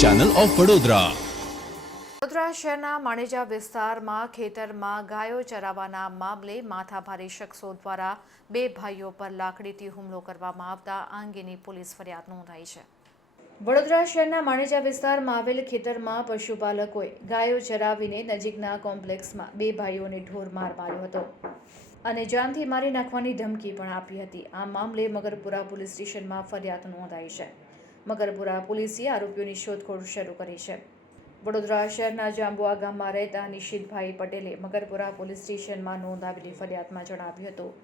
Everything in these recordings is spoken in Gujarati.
Channel of Vadodara. વડોદરા શહેરના માણેજા વિસ્તારમાં ખેતરમાં ગાયો ચરાવવાના મામલે માથાભારે શખ્સો દ્વારા બે ભાઈઓ પર લાકડીથી હુમલો કરવામાં આવતા આ અંગેની પોલીસ ફરિયાદ નોંધાઈ છે. વડોદરા શહેરના માણેજા વિસ્તારમાં આવેલ ખેતરમાં પશુપાલકોએ ગાયો ચરાવીને નજીકના કોમ્પ્લેક્સમાં બે ભાઈઓને ઢોરમાર માર્યો હતો અને જાનથી મારી નાખવાની ધમકી પણ આપી હતી. આ મામલે મગરપુરા પોલીસ સ્ટેશનમાં ફરિયાદ નોંધાઈ છે. મગરપુરા પોલીસે આરોપીઓની શોધખોળ શરૂ કરી છે. વડોદરા શહેરના જાંબુઆ ગામમાં રહેતા નિશિતભાઈ પટેલે મગરપુરા પોલીસ સ્ટેશનમાં નોંધાવેલી ફરિયાદમાં જણાવ્યું હતું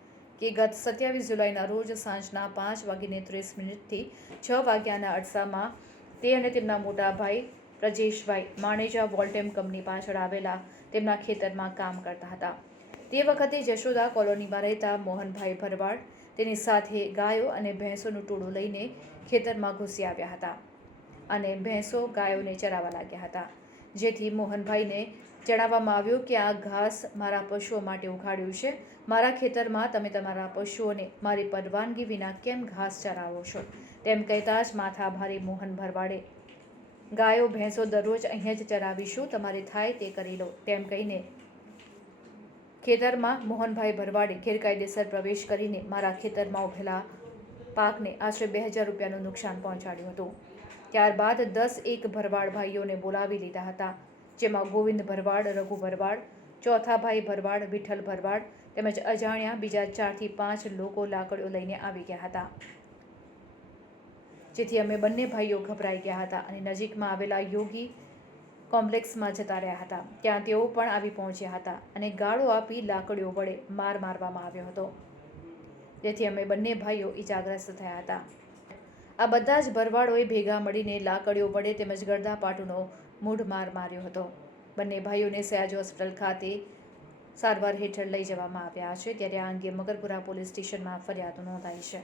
કે ગત 27 જુલાઈના રોજ સાંજના 5:30 થી 6 વાગ્યાના અરસામાં તે અને તેમના મોટા ભાઈ પ્રજેશભાઈ માણેજા વોલ્ટેમ કંપની પાછળ આવેલા તેમના ખેતરમાં કામ કરતા હતા. તે વખતે જશોદા કોલોનીમાં રહેતા મોહનભાઈ ભરવાડ તેની સાથે ગાયો અને ભેંસોનું ટોળું લઈને ખેતરમાં ઘૂસી આવ્યા હતા અને ભેંસો ગાયોને ચરાવવા લાગ્યા હતા, જેથી મોહનભાઈને જણાવવામાં આવ્યું કે આ ઘાસ મારા પશુઓ માટે ઉઘાડ્યું છે. મારા ખેતરમાં તમે તમારા પશુઓને મારી પરવાનગી વિના કેમ ઘાસ ચરાવો છો? તેમ કહેતા જ માથાભારે મોહન ભરવાડે ગાયો ભેંસો દરરોજ અહીંયા જ ચરાવીશું, તમારે થાય તે કરી લો તેમ કહીને ખેતરમાં મોહનભાઈ ભરવાડે ગેરકાયદેસર પ્રવેશ કરીને મારા ખેતરમાં ઉભેલા પાકને આશરે 2000 રૂપિયાનું નુકસાન પહોંચાડ્યું હતું. ત્યારબાદ 10 ભરવાડ ભાઈઓને બોલાવી લીધા હતા, જેમાં ગોવિંદ ભરવાડ, રઘુ ભરવાડ, ચોથા ભાઈ ભરવાડ, વિઠ્ઠલ ભરવાડ તેમજ અજાણ્યા બીજા 4 થી 5 લોકો લાકડીઓ લઈને આવી ગયા હતા, જેથી અમે બંને ભાઈઓ ગભરાઈ ગયા હતા અને નજીકમાં આવેલા યોગી કોમ્પ્લેક્સમાં જતા રહ્યા હતા. ત્યાં તેઓ પણ આવી પહોંચ્યા હતા અને ગાળો આપી લાકડીઓ વડે માર મારવામાં આવ્યો હતો, જેથી અમે બંને ભાઈઓ ઈજાગ્રસ્ત થયા હતા. આ બધા જ ભરવાડોએ ભેગા મળીને લાકડીઓ વડે તેમજ ગરદાપાટુનો મૂઢ માર માર્યો હતો. બંને ભાઈઓને સયાજ હોસ્પિટલ ખાતે સારવાર હેઠળ લઈ જવામાં આવ્યા છે. ત્યારે આ અંગે મગરપુરા પોલીસ સ્ટેશનમાં ફરિયાદ નોંધાઈ છે.